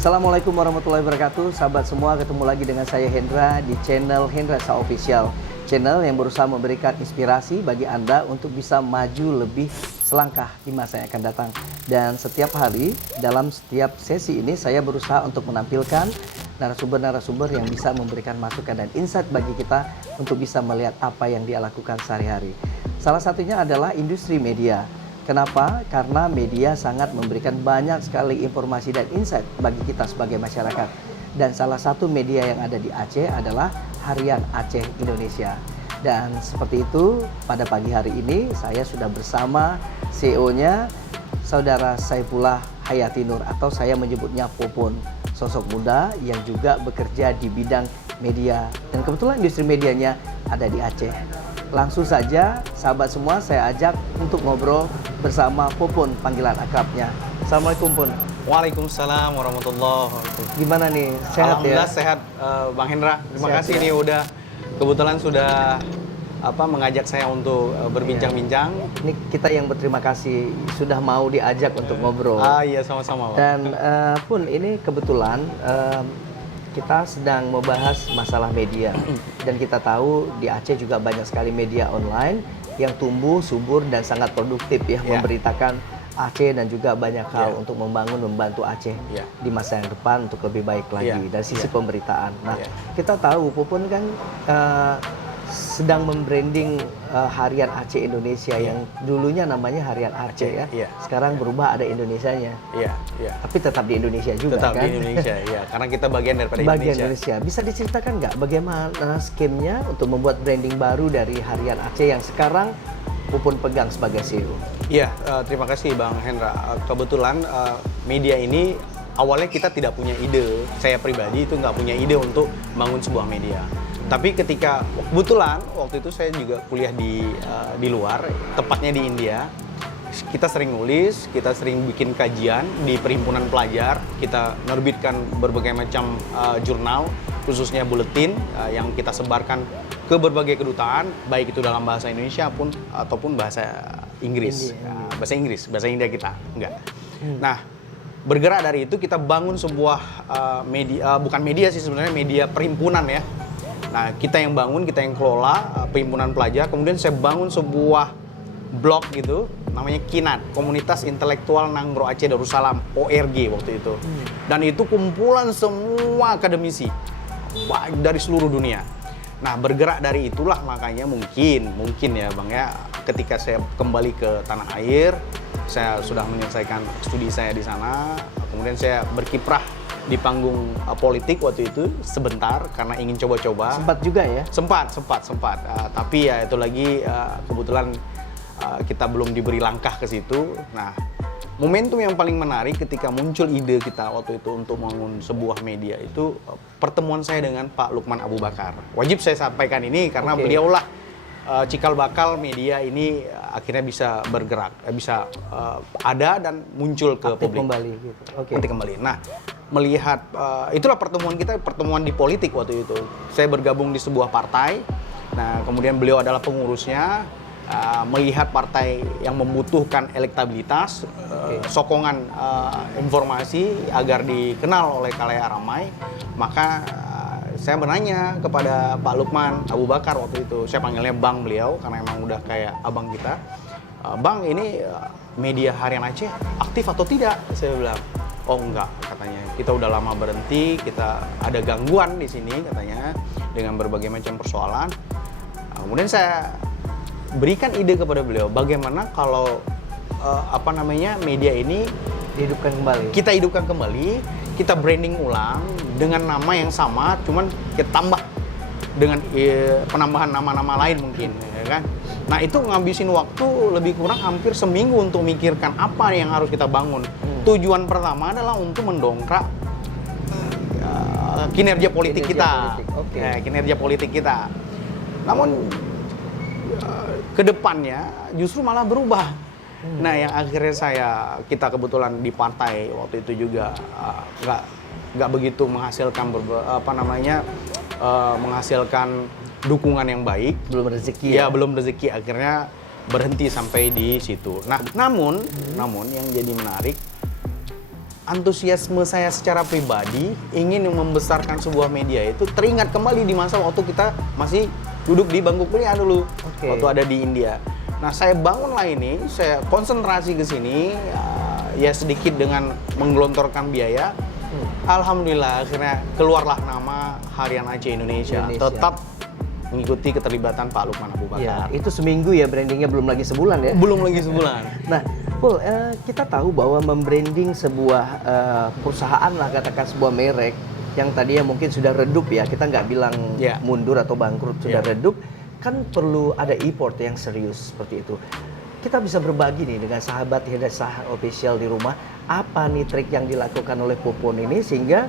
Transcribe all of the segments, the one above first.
Assalamualaikum warahmatullahi wabarakatuh. Sahabat semua, ketemu lagi dengan saya Hendra di channel Hendra Sa Official. Channel yang berusaha memberikan inspirasi bagi Anda untuk bisa maju lebih selangkah di masa yang akan datang. Dan setiap hari dalam setiap sesi ini saya berusaha untuk menampilkan narasumber-narasumber yang bisa memberikan masukan dan insight bagi kita untuk bisa melihat apa yang dia lakukan sehari-hari. Salah satunya adalah industri media. Kenapa? Karena media sangat memberikan banyak sekali informasi dan insight bagi kita sebagai masyarakat. Dan salah satu media yang ada di Aceh adalah Harian Aceh Indonesia. Dan seperti itu, pada pagi hari ini saya sudah bersama CEO-nya, Saudara Saifullah Hayati Nur, atau saya menyebutnya Popon. Sosok muda yang juga bekerja di bidang media. Dan kebetulan industri medianya ada di Aceh. Langsung saja, sahabat semua, saya ajak untuk ngobrol bersama Popon, panggilan akrabnya. Assalamualaikum, Pon. Waalaikumsalam warahmatullahi wabarakatuh. Gimana nih? Sehat ya? Alhamdulillah sehat, Bang Hendra. Terima Sehat, kasih ya? nih udah kebetulan sudah mengajak saya untuk berbincang-bincang. Ini kita yang berterima kasih sudah mau diajak untuk ngobrol. Iya, sama-sama, Bang. Dan Pun ini kebetulan kita sedang membahas masalah media. Dan kita tahu di Aceh juga banyak sekali media online yang tumbuh, subur, dan sangat produktif ya, memberitakan Aceh dan juga banyak hal untuk membantu Aceh di masa yang depan untuk lebih baik lagi dari sisi pemberitaan. Nah, kita tahu Popon kan sedang membranding Harian Aceh Indonesia yang dulunya namanya Harian Aceh ya. Sekarang berubah ada Indonesianya. Tapi tetap di Indonesia juga tetap kan? di Indonesia, ya. Karena kita bagian daripada Indonesia. Bisa diceritakan nggak bagaimana skemnya untuk membuat branding baru dari Harian Aceh yang sekarang Popon pegang sebagai CEO? Iya, terima kasih Bang Hendra. Kebetulan media ini awalnya kita tidak punya ide. Saya pribadi itu nggak punya ide untuk bangun sebuah media. Tapi ketika kebetulan waktu itu saya juga kuliah di luar, tepatnya di India. Kita sering nulis, kita sering bikin kajian di perhimpunan pelajar. Kita menerbitkan berbagai macam jurnal, khususnya buletin yang kita sebarkan ke berbagai kedutaan, baik itu dalam bahasa Indonesia ataupun bahasa Inggris. Bahasa India kita enggak. Nah, bergerak dari itu kita bangun sebuah media, bukan media sih sebenarnya, media perhimpunan ya. Nah, kita yang bangun, kita yang kelola perhimpunan pelajar. Kemudian saya bangun sebuah blog gitu, namanya KINAT, Komunitas Intelektual Nanggro Aceh Darussalam, ORG waktu itu. Dan itu kumpulan semua akademisi dari seluruh dunia. Nah, bergerak dari itulah makanya mungkin ya Bang ya, ketika saya kembali ke tanah air, saya sudah menyelesaikan studi saya di sana, kemudian saya berkiprah di panggung politik waktu itu sebentar karena ingin coba-coba. Sempat juga ya? Sempat. Tapi ya itu lagi kebetulan kita belum diberi langkah ke situ. Nah, momentum yang paling menarik ketika muncul ide kita waktu itu untuk membangun sebuah media itu pertemuan saya dengan Pak Lukman Abu Bakar. Wajib saya sampaikan ini karena beliaulah cikal bakal media ini akhirnya bisa bergerak, bisa ada dan muncul ke aktif publik. Kembali gitu. Nanti kembali. Nah, melihat itulah pertemuan kita, pertemuan di politik waktu itu. Saya bergabung di sebuah partai. Nah, kemudian beliau adalah pengurusnya. Melihat partai yang membutuhkan elektabilitas, sokongan informasi agar dikenal oleh khalayak ramai, maka saya menanya kepada Pak Lukman Abu Bakar waktu itu. Saya panggilnya Bang beliau karena emang udah kayak abang kita. Bang, ini media Harian Aceh aktif atau tidak? Saya bilang, oh enggak, katanya. Kita udah lama berhenti, kita ada gangguan di sini katanya dengan berbagai macam persoalan. Kemudian saya berikan ide kepada beliau, bagaimana kalau media ini Dihidupkan kembali. kita hidupkan kembali, kita branding ulang dengan nama yang sama, cuman kita tambah dengan penambahan nama-nama lain mungkin, ya kan? Nah, itu ngabisin waktu lebih kurang hampir seminggu untuk mikirkan apa yang harus kita bangun. Tujuan pertama adalah untuk mendongkrak kinerja politik kita. Kinerja politik kita. Namun kedepannya justru malah berubah. Nah, yang akhirnya kita kebetulan di partai waktu itu juga nggak begitu menghasilkan menghasilkan dukungan yang baik. Belum rezeki ya? Belum rezeki, akhirnya berhenti sampai di situ. Nah, namun yang jadi menarik, antusiasme saya secara pribadi ingin membesarkan sebuah media itu teringat kembali di masa waktu kita masih duduk di bangku kuliah dulu, waktu ada di India. Nah, saya bangunlah ini, saya konsentrasi ke sini, ya sedikit dengan menggelontorkan biaya. Alhamdulillah akhirnya keluarlah nama Harian Aceh Indonesia. Tetap mengikuti keterlibatan Pak Lukman Abu Bakar. Ya, itu seminggu ya brandingnya, belum lagi sebulan ya? Belum lagi sebulan. Nah, Pul, kita tahu bahwa membranding sebuah perusahaan lah, katakan sebuah merek yang tadinya mungkin sudah redup ya, kita nggak bilang mundur atau bangkrut, sudah redup, kan perlu ada effort yang serius seperti itu. Kita bisa berbagi nih dengan sahabat Hendra Official di rumah, apa nih trik yang dilakukan oleh Popon ini sehingga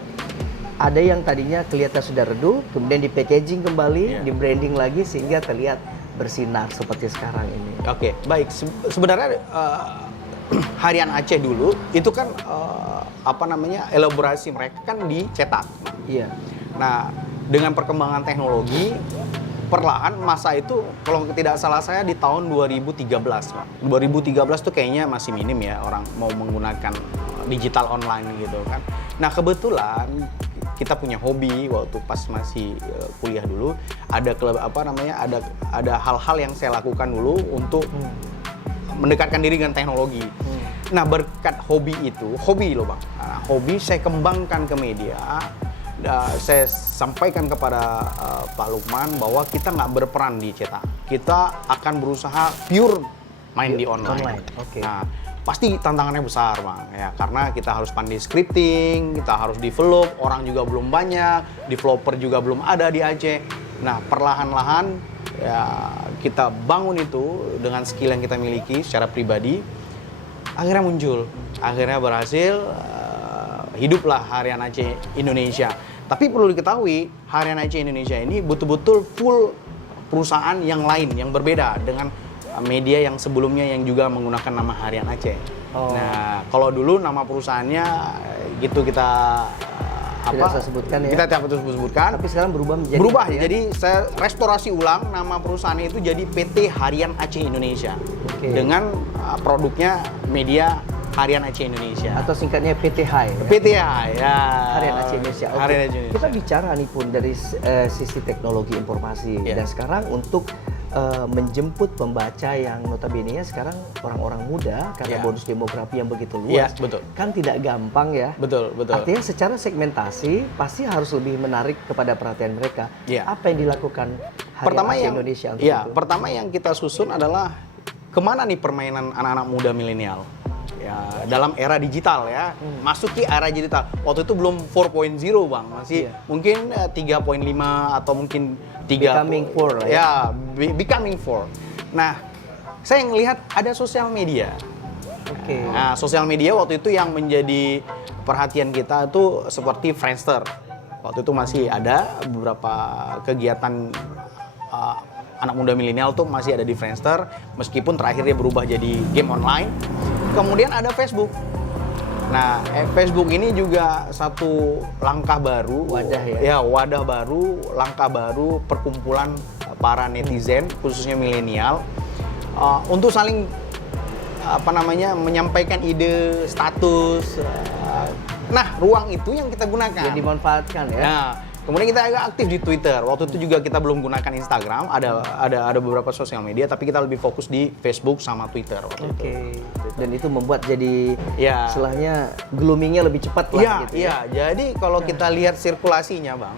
ada yang tadinya kelihatan sudah redup, kemudian di packaging kembali, di branding lagi sehingga terlihat bersinar seperti sekarang ini. Oke, baik. Sebenarnya Harian Aceh dulu itu kan elaborasi mereka kan dicetak. Iya. Nah, dengan perkembangan teknologi perlahan masa itu kalau tidak salah saya di tahun 2013, Pak. 2013 tuh kayaknya masih minim ya orang mau menggunakan digital online gitu kan. Nah, kebetulan kita punya hobi waktu pas masih kuliah dulu, ada ada hal-hal yang saya lakukan dulu untuk mendekatkan diri dengan teknologi. Nah, berkat hobi itu, hobi loh Bang. Nah, hobi saya kembangkan ke media. Saya sampaikan kepada Pak Lukman bahwa kita nggak berperan di cetak. Kita akan berusaha pure main di online. Okay. Nah, pasti tantangannya besar Bang ya, karena kita harus pandai scripting, kita harus develop, orang juga belum banyak, developer juga belum ada di Aceh. Nah, perlahan-lahan ya kita bangun itu dengan skill yang kita miliki secara pribadi, akhirnya muncul, akhirnya berhasil, hiduplah Harian Aceh Indonesia. Tapi perlu diketahui, Harian Aceh Indonesia ini betul-betul full perusahaan yang lain, yang berbeda dengan media yang sebelumnya yang juga menggunakan nama Harian Aceh. Nah, kalau dulu nama perusahaannya gitu kita tidak saya sebutkan ya. Kita tidak sebutkan. Tapi sekarang berubah ya. Jadi saya restorasi ulang nama perusahaan itu jadi PT Harian Aceh Indonesia. Dengan produknya media Harian Aceh Indonesia. Atau singkatnya PTH ya? PTH ya. Harian Aceh Indonesia. Harian Aceh Indonesia. Kita bicara nih pun dari sisi teknologi informasi dan sekarang untuk menjemput pembaca yang notabene-nya sekarang orang-orang muda karena bonus demografi yang begitu luas, kan tidak gampang ya. Betul. Artinya secara segmentasi pasti harus lebih menarik kepada perhatian mereka. Apa yang dilakukan Harian Aceh Indonesia untuk itu? Pertama yang kita susun adalah kemana nih permainan anak-anak muda milenial? Ya, dalam era digital ya, masuk ke era digital. Waktu itu belum 4.0 Bang, masih mungkin 3.5 atau mungkin 3. Becoming 4 lah ya. Becoming 4. Nah, saya ngelihat ada sosial media. Nah, sosial media waktu itu yang menjadi perhatian kita itu seperti Friendster. Waktu itu masih ada beberapa kegiatan anak muda milenial tuh masih ada di Friendster, meskipun terakhir dia berubah jadi game online. Kemudian ada Facebook. Nah, Facebook ini juga satu langkah baru, wadah ya. Ya, wadah baru, langkah baru perkumpulan para netizen khususnya milenial untuk saling menyampaikan ide, status. Nah, ruang itu yang kita gunakan. Yang dimanfaatkan ya. Nah, kemudian kita agak aktif di Twitter. Waktu itu juga kita belum gunakan Instagram, ada beberapa sosial media, tapi kita lebih fokus di Facebook sama Twitter waktu itu. Dan itu membuat jadi istilahnya gloomingnya lebih cepat lah gitu. Iya, jadi kalau kita lihat sirkulasinya Bang,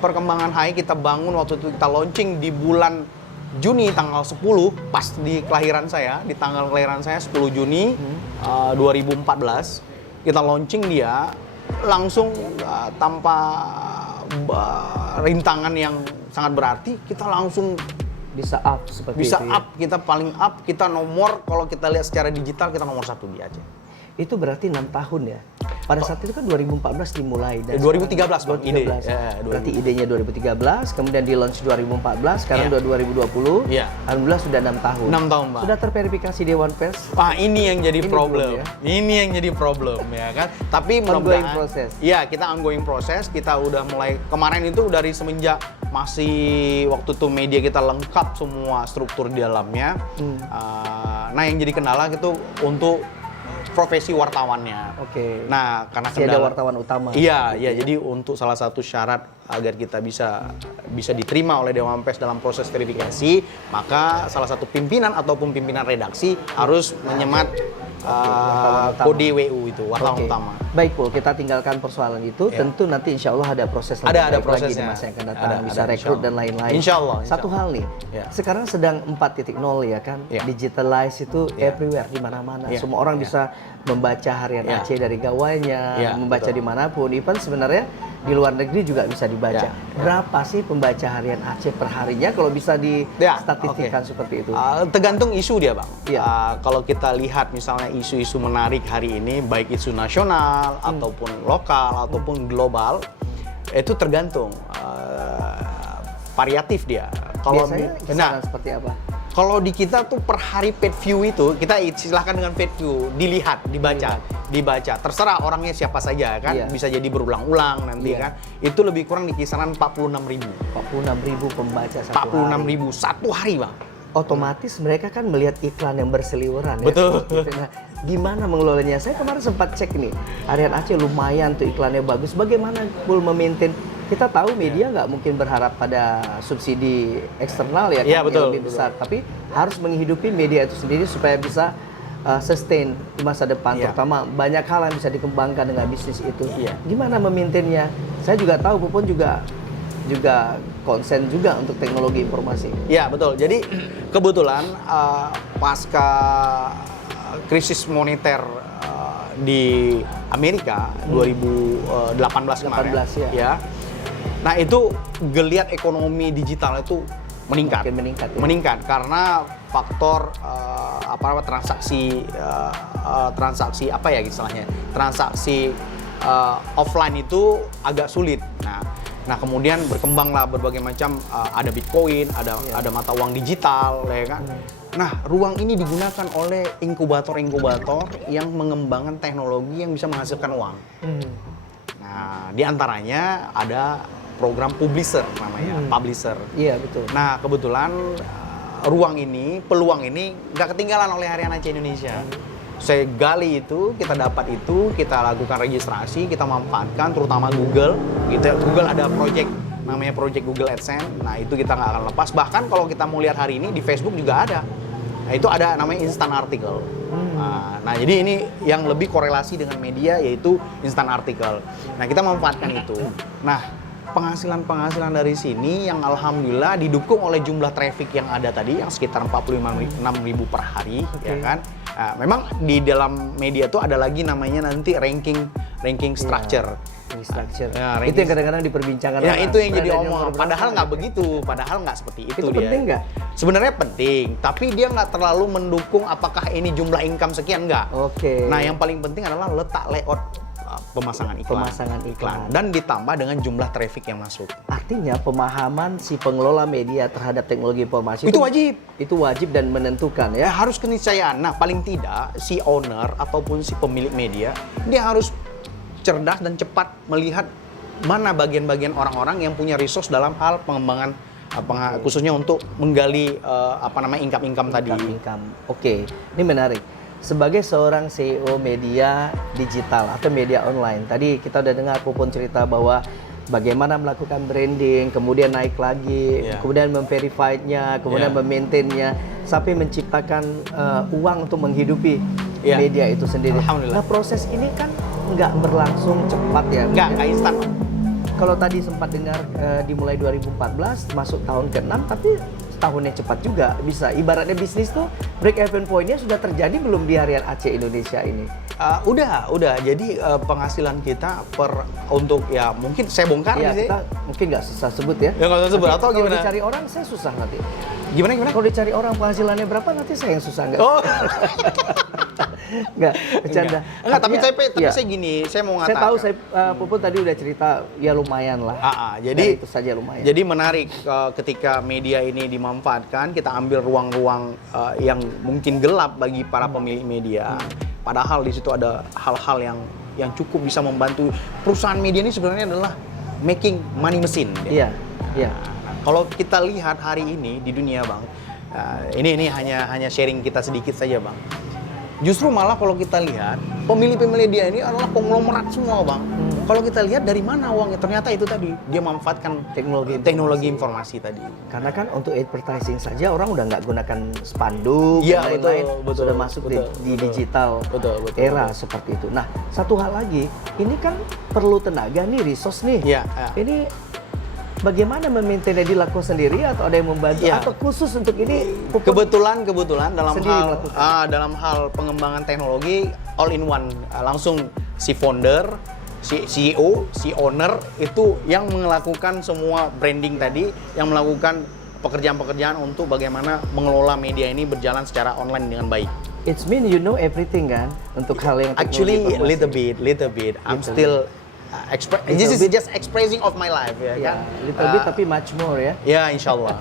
perkembangan HI kita bangun waktu itu, kita launching di bulan Juni tanggal 10, pas di kelahiran saya, di tanggal kelahiran saya 10 Juni 2014, kita launching dia langsung tanpa rintangan yang sangat berarti, kita langsung bisa up seperti bisa itu. Kita paling up, kita nomor, kalau kita lihat secara digital kita nomor 1 di Aceh. Itu berarti 6 tahun ya. Pada saat itu kan 2014 dimulai dan 2013 Bang, ide. Berarti idenya 2013, kemudian di launch 2014, sekarang udah 2020. Alhamdulillah sudah 6 tahun. 6 tahun, Bang. Sudah terverifikasi Dewan Pers. Ini yang jadi problem. Ini yang jadi problem ya kan. Tapi ongoing proses. Iya, kita ongoing proses. Kita udah mulai kemarin itu dari semenjak masih waktu itu media kita lengkap semua struktur di dalamnya. Nah, yang jadi kendala itu untuk profesi wartawannya. Oke. Nah, karena Masih ada wartawan utama. Iya, iya. Jadi untuk salah satu syarat agar kita bisa diterima oleh Dewan Pers dalam proses verifikasi, maka salah satu pimpinan ataupun pimpinan redaksi harus menyemat kode WU itu, wartawan Oke. utama. Baik, Pul, kita tinggalkan persoalan itu. Ya. Tentu nanti insya Allah ada proses Ada baik lagi di prosesnya. masa yang akan datang, Ada, bisa insya rekrut Allah. dan lain-lain. Insya Allah. Satu hal nih, Ya. sekarang sedang 4.0 ya kan, Ya. digitalize itu Ya. everywhere, di mana-mana. Ya. Semua orang Ya. bisa membaca harian Ya. Aceh dari gawainya, Ya, membaca betul. dimanapun. Even sebenarnya di luar negeri juga bisa dibaca. Ya. Berapa sih pembaca harian Aceh per harinya kalau bisa Ya, distatistikkan seperti itu? Tergantung isu dia, Bang. Iya. Kalau kita lihat misalnya isu-isu menarik hari ini, baik isu nasional ataupun lokal ataupun global, itu tergantung variatif dia. Biasanya kisaran seperti apa? Kalau di kita tuh per hari page view itu, kita silahkan dengan page view, dilihat, dibaca. Terserah orangnya siapa saja kan, Iya. bisa jadi berulang-ulang nanti Iya. kan. Itu lebih kurang di kisaran 46.000. 46.000 pembaca satu 46.000 satu hari, Bang. Otomatis mereka kan melihat iklan yang berseliweran ya. Betul. Gitu. Nah, gimana mengelolanya? Saya kemarin sempat cek nih, harian Aceh lumayan tuh iklannya bagus. Bagaimana Pul memaintain? Kita tahu media nggak mungkin berharap pada subsidi eksternal ya, Iya, kan, betul, yang lebih besar. Tapi harus menghidupi media itu sendiri supaya bisa sustain di masa depan. Iya. Terutama banyak hal yang bisa dikembangkan dengan bisnis itu. Iya. Gimana memaintainnya? Saya juga tahu Pupun juga konsen juga untuk teknologi informasi. Ya, betul. Jadi kebetulan pasca krisis moneter di Amerika 2018 kemarin 18, ya. Nah, itu geliat ekonomi digital itu meningkat. Makin meningkat, ya. Meningkat karena faktor transaksi apa ya istilahnya? Transaksi offline itu agak sulit. Nah, kemudian berkembanglah berbagai macam, ada Bitcoin, ada mata uang digital, ya kan. Nah, ruang ini digunakan oleh inkubator-inkubator yang mengembangkan teknologi yang bisa menghasilkan uang. Nah, diantaranya ada program publisher namanya, publisher. Iya, betul. Nah, kebetulan peluang ini nggak ketinggalan oleh Harian Aceh Indonesia. Saya gali itu, kita dapat itu, kita lakukan registrasi, kita manfaatkan, terutama Google. Gitu, Google ada project namanya project Google AdSense. Nah, itu kita nggak akan lepas. Bahkan kalau kita mau lihat hari ini di Facebook juga ada. Nah, itu ada namanya instant article. Nah, jadi ini yang lebih korelasi dengan media yaitu instant article. Nah, kita manfaatkan itu. Nah, penghasilan dari sini yang alhamdulillah didukung oleh jumlah traffic yang ada tadi yang sekitar 46.000 per hari, ya kan. Nah, memang di dalam media tuh ada lagi namanya nanti ranking structure. Structure. Ya, itu yang kadang-kadang diperbincangkan. Ya, orang. itu yang jadi Sebenarnya omong. nomor berapa Padahal nggak gitu. begitu. Padahal nggak seperti itu. Itu dia. penting nggak? Sebenarnya penting, tapi dia nggak terlalu mendukung apakah ini jumlah income sekian, nggak. Oke. Nah, yang paling penting adalah letak layout pemasangan iklan. Dan ditambah dengan jumlah traffic yang masuk. Artinya pemahaman si pengelola media terhadap teknologi informasi Itu wajib. Itu wajib dan menentukan Ya ya. harus keniscayaan. Nah, paling tidak si owner ataupun si pemilik media dia harus cerdas dan cepat melihat mana bagian-bagian orang-orang yang punya resource dalam hal pengembangan khususnya untuk menggali income tadi. Income. Oke, ini menarik. Sebagai seorang CEO media digital atau media online, tadi kita udah dengar Pupun cerita bahwa bagaimana melakukan branding, kemudian naik lagi, Yeah. kemudian memverify-nya, kemudian Yeah. memaintain-nya, sampai menciptakan uang untuk menghidupi Yeah. media itu sendiri. Alhamdulillah. Nah, proses ini kan nggak berlangsung cepat ya. Nggak instan. Kalau tadi sempat dengar dimulai 2014, masuk tahun ke-6, tapi tahunnya cepat juga bisa. Ibaratnya bisnis tuh break even point-nya sudah terjadi belum di Harian Aceh Indonesia ini? Udah. Jadi penghasilan kita untuk ya mungkin saya bongkar Iya, sih. kita mungkin nggak susah sebut ya. Ya, nggak usah sebut. Nanti Atau kalau gimana? dicari orang, saya susah nanti. Gimana? Kalau dicari orang penghasilannya berapa, nanti saya yang susah nggak? Oh. Nggak, bercanda. Enggak, tapi Iya. saya gini, saya mau Saya ngatakan. tahu, Pupun tadi udah cerita, ya lumayan lah. Jadi Dan itu saja lumayan. Jadi menarik ketika media ini dimanfaatkan, kita ambil ruang-ruang yang mungkin gelap bagi para pemilik media. Padahal di situ ada hal-hal yang cukup bisa membantu perusahaan media ini sebenarnya adalah making money machine. Iya, iya. Kalau kita lihat hari ini di dunia, Bang, ini hanya sharing kita sedikit saja, Bang. Justru malah kalau kita lihat pemilih-pemilih dia ini adalah konglomerat semua, Bang. Kalau kita lihat dari mana uangnya, ternyata itu tadi dia memanfaatkan teknologi informasi tadi. Karena kan untuk advertising saja orang udah nggak gunakan spanduk Iya, dan lain-lain, betul, sudah masuk di digital Betul, era seperti itu. Nah, satu hal lagi, ini kan perlu tenaga nih, resource nih. Iya, Ini bagaimana memaintainnya, dilakukan sendiri atau ada yang membantu Iya. atau khusus untuk ini? Kebetulan dalam Sendiri dalam hal pengembangan teknologi all in one, langsung si founder, si CEO, si owner itu yang melakukan semua branding tadi, yang melakukan pekerjaan-pekerjaan untuk bagaimana mengelola media ini berjalan secara online dengan baik. It's mean you know everything kan untuk hal yang Actually teknologi informasi. little bit. I'm Little still this is bit. just expressing of my life ya Ya, kan. little bit tapi much more ya. Ya, insyaallah.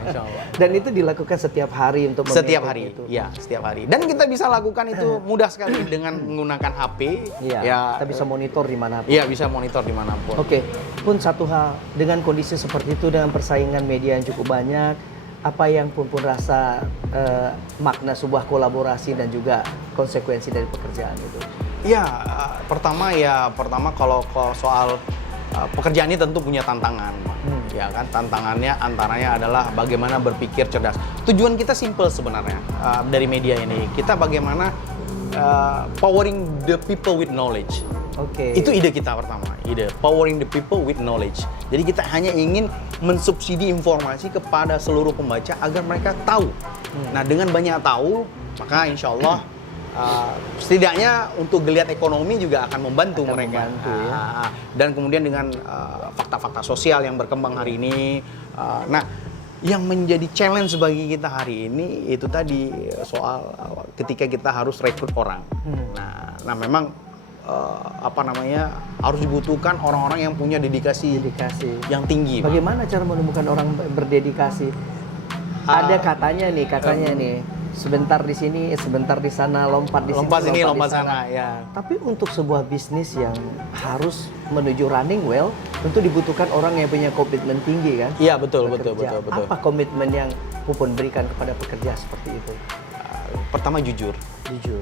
Dan itu dilakukan setiap hari untuk Setiap memaintain hari, itu. ya setiap hari. Dan kita bisa lakukan itu mudah sekali dengan menggunakan HP. Iya, Ya, kita bisa monitor di mana pun. iya bisa monitor dimanapun. Oke, pun satu hal, dengan kondisi seperti itu, dengan persaingan media yang cukup banyak, apa yang pun rasa makna sebuah kolaborasi dan juga konsekuensi dari pekerjaan itu? Ya, pertama kalau soal pekerjaan ini tentu punya tantangan, ya kan. Tantangannya antaranya adalah bagaimana berpikir cerdas. Tujuan kita simple sebenarnya dari media ini. Kita bagaimana powering the people with knowledge. Oke. Itu ide kita pertama, ide powering the people with knowledge. Jadi kita hanya ingin mensubsidi informasi kepada seluruh pembaca agar mereka tahu. Nah, dengan banyak tahu, maka insya Allah setidaknya untuk geliat ekonomi juga akan membantu mereka. Ya. Dan kemudian dengan fakta-fakta sosial yang berkembang hari ini. Nah, yang menjadi challenge bagi kita hari ini itu tadi soal ketika kita harus rekrut orang. Nah memang harus dibutuhkan orang-orang yang punya dedikasi yang tinggi. Bagaimana cara menemukan orang berdedikasi? Ada katanya nih, sebentar di sini, sebentar di sana, lompat di sini, lompat sana, ya. Tapi untuk sebuah bisnis yang harus menuju running well, tentu dibutuhkan orang yang punya komitmen tinggi kan? Iya, betul. Apa komitmen yang Pupun berikan kepada pekerja seperti itu? Pertama jujur.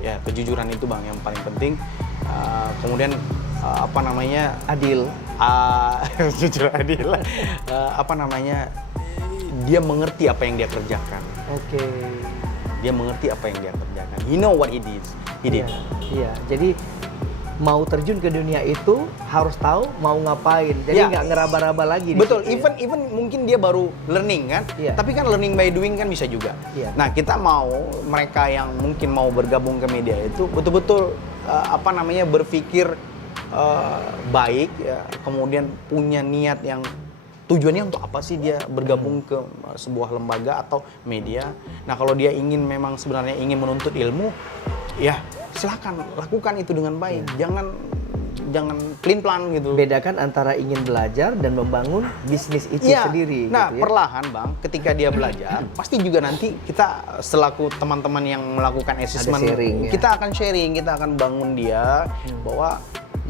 Ya, kejujuran itu Bang yang paling penting. Kemudian Adil. Jujur adil. Dia mengerti apa yang dia kerjakan. Oke. Dia mengerti apa yang dia kerjakan. He know what he did. Iya. Jadi mau terjun ke dunia itu harus tahu mau ngapain. Jadi nggak ngeraba-raba lagi. Betul. Di situ, Even mungkin dia baru learning kan. Iya. Tapi kan learning by doing kan bisa juga. Iya. Nah, kita mau mereka yang mungkin mau bergabung ke media itu betul-betul berpikir baik, ya, kemudian punya niat yang tujuannya untuk apa sih dia bergabung ke sebuah lembaga atau media. Nah, kalau dia memang sebenarnya ingin menuntut ilmu, ya silakan lakukan itu dengan baik. Jangan pelin-pelan gitu. Bedakan antara ingin belajar dan membangun bisnis itu sendiri. Nah, gitu ya. perlahan Bang, ketika dia belajar, pasti juga nanti kita selaku teman-teman yang melakukan assessment, sharing, ya. kita akan sharing, kita akan bangun dia bahwa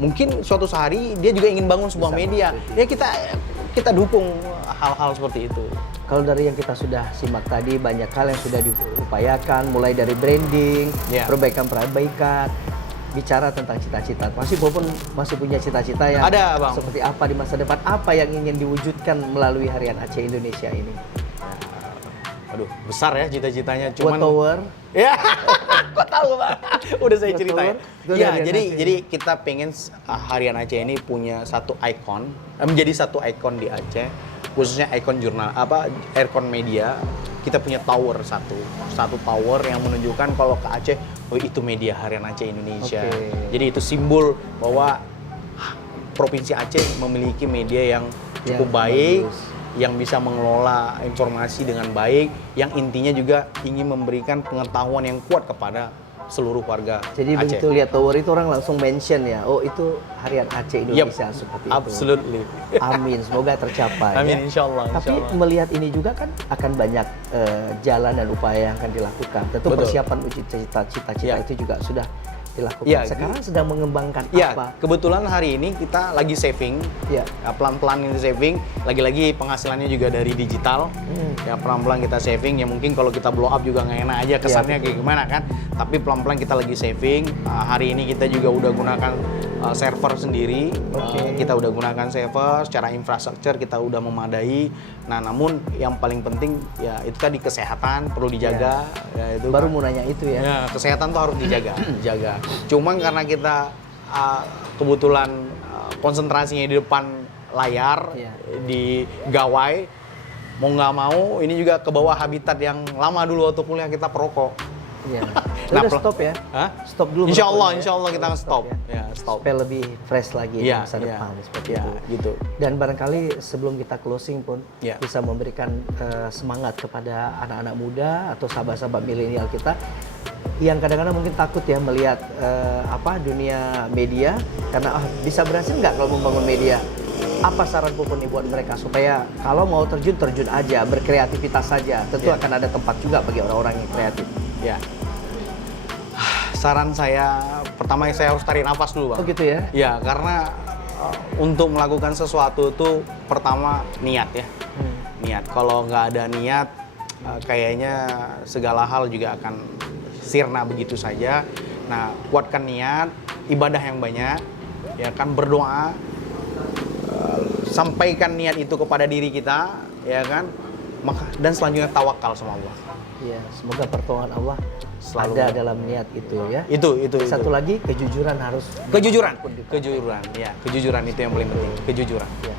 mungkin suatu hari dia juga ingin bangun sebuah media. Ya kita dukung hal-hal seperti itu. Kalau dari yang kita sudah simak tadi, banyak hal yang sudah diupayakan, mulai dari branding, perbaikan-perbaikan, bicara tentang cita-cita. Pupun masih punya cita-cita yang ada, Bang. Seperti apa di masa depan? Apa yang ingin diwujudkan melalui Harian Aceh Indonesia ini? Aduh, besar ya cita-citanya. Buat tower. Ya, kok tahu Pak? Udah saya Buat ceritain. tower, Ya, jadi kita pengen Harian Aceh ini punya satu ikon, menjadi satu ikon di Aceh, khususnya ikon ikon media. Kita punya tower satu tower yang menunjukkan kalau ke Aceh, oh itu media Harian Aceh Indonesia. Jadi itu simbol bahwa Provinsi Aceh memiliki media yang cukup baik, yang bisa mengelola informasi dengan baik, yang intinya juga ingin memberikan pengetahuan yang kuat kepada seluruh warga Jadi Aceh. begitu lihat tower itu orang langsung mention ya, oh itu Harian Aceh Indonesia seperti itu. Absolutely. Amin, semoga tercapai. Amin, ya. insyaallah. Tapi melihat ini juga kan akan banyak jalan dan upaya yang akan dilakukan. Tentu persiapan uji cita-cita itu juga sudah dilakukan. Ya, Sekarang sedang mengembangkan ya, apa? kebetulan hari ini kita lagi saving. Ya. Ya, pelan-pelan ini saving. Lagi-lagi penghasilannya juga dari digital. Ya, pelan-pelan kita saving. Ya mungkin kalau kita blow up juga nggak enak aja kesannya kayak gimana kan. Tapi pelan-pelan kita lagi saving. Hari ini kita juga udah gunakan server sendiri. Kita udah gunakan server, secara infrastruktur kita udah memadai. Nah, namun yang paling penting ya itu tadi kesehatan perlu dijaga. Ya, itu Baru mau nanya itu ya. ya, kesehatan tuh harus dijaga, dijaga. Cuman karena kita kebetulan konsentrasinya di depan layar, di gawai, mau nggak mau ini juga ke bawah habitat yang lama dulu waktu kuliah kita perokok. Iya. Nah, Udah stop ya? Hah? Stop dulu. Insya merokoknya Allah kita akan stop. ya. Ya, stop. Supaya lebih fresh lagi di Iya, masa iya. depan seperti Iya, itu. gitu. Dan barangkali sebelum kita closing pun Iya. bisa memberikan semangat kepada anak-anak muda atau sahabat-sahabat milenial kita yang kadang-kadang mungkin takut ya melihat dunia media karena bisa berhasil nggak kalau membangun media? Apa saran Pupun nih buat mereka supaya kalau mau terjun aja, berkreativitas saja. Tentu Iya. akan ada tempat juga bagi orang-orang yang kreatif. Ya. Saran saya pertama saya harus tarik nafas dulu, Bang. Oh gitu ya? Ya, karena untuk melakukan sesuatu itu pertama niat ya. Niat. Kalau nggak ada niat, kayaknya segala hal juga akan sirna begitu saja. Nah, kuatkan niat, ibadah yang banyak, ya kan, berdoa, sampaikan niat itu kepada diri kita, ya kan, dan selanjutnya tawakal sama Allah. Ya, semoga pertolongan Allah Selalu ada dalam niat itu ya. Itu. Satu lagi kejujuran harus Kejujuran, kejujuran. ya, kejujuran itu yang paling penting, kejujuran. Ya.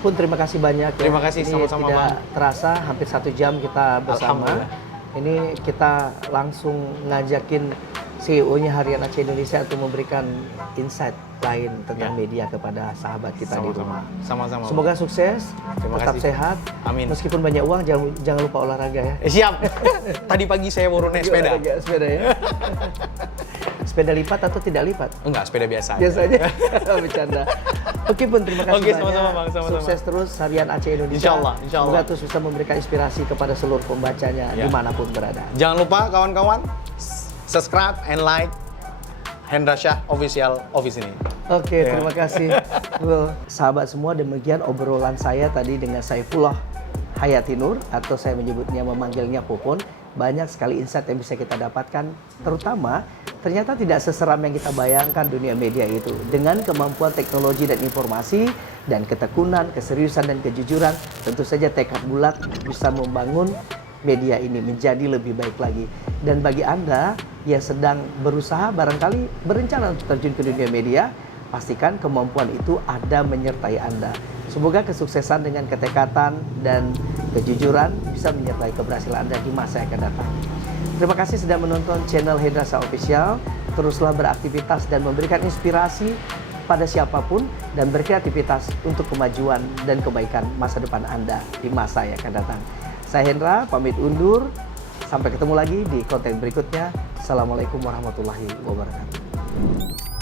Pun terima kasih banyak. Terima kasih, Ini sama-sama, tidak Bang. terasa hampir 1 jam kita bersama. Alhamdulillah. Ini kita langsung ngajakin CEO-nya Harian Aceh Indonesia untuk memberikan insight lain tentang Ya. media kepada sahabat kita di rumah. Sama-sama. Semoga sukses, Terima tetap kasih. sehat. Amin. Meskipun banyak uang, jangan lupa olahraga ya. Siap. Tadi pagi saya baru naik sepeda. Olahraga, sepeda ya. Sepeda lipat atau tidak lipat? Enggak, sepeda biasa. Biasanya bercanda. Oke Pun, terima kasih Oke, banyak. sama-sama, Bang, sama-sama. Sukses terus Harian Aceh Indonesia. Insya Allah. Semoga terus bisa memberikan inspirasi kepada seluruh pembacanya Ya. dimanapun berada. Jangan lupa kawan-kawan subscribe and like Hendra Shah Official Office ini. Oke, Ya. terima kasih. Well, sahabat semua, demikian obrolan saya tadi dengan Saifullah Hayati Nur, atau saya menyebutnya, memanggilnya Pupun. Banyak sekali insight yang bisa kita dapatkan, terutama ternyata tidak seseram yang kita bayangkan dunia media itu. Dengan kemampuan teknologi dan informasi, dan ketekunan, keseriusan dan kejujuran, tentu saja tekad bulat bisa membangun media ini menjadi lebih baik lagi. Dan bagi Anda yang sedang berusaha, barangkali berencana untuk terjun ke dunia media, pastikan kemampuan itu ada menyertai Anda. Semoga kesuksesan dengan ketekatan dan kejujuran bisa menyertai keberhasilan Anda di masa yang akan datang. Terima kasih sudah menonton channel Hendra Shah Official. Teruslah beraktivitas dan memberikan inspirasi pada siapapun dan berkreativitas untuk kemajuan dan kebaikan masa depan Anda di masa yang akan datang. Saya Hendra, pamit undur. Sampai ketemu lagi di konten berikutnya. Assalamualaikum warahmatullahi wabarakatuh.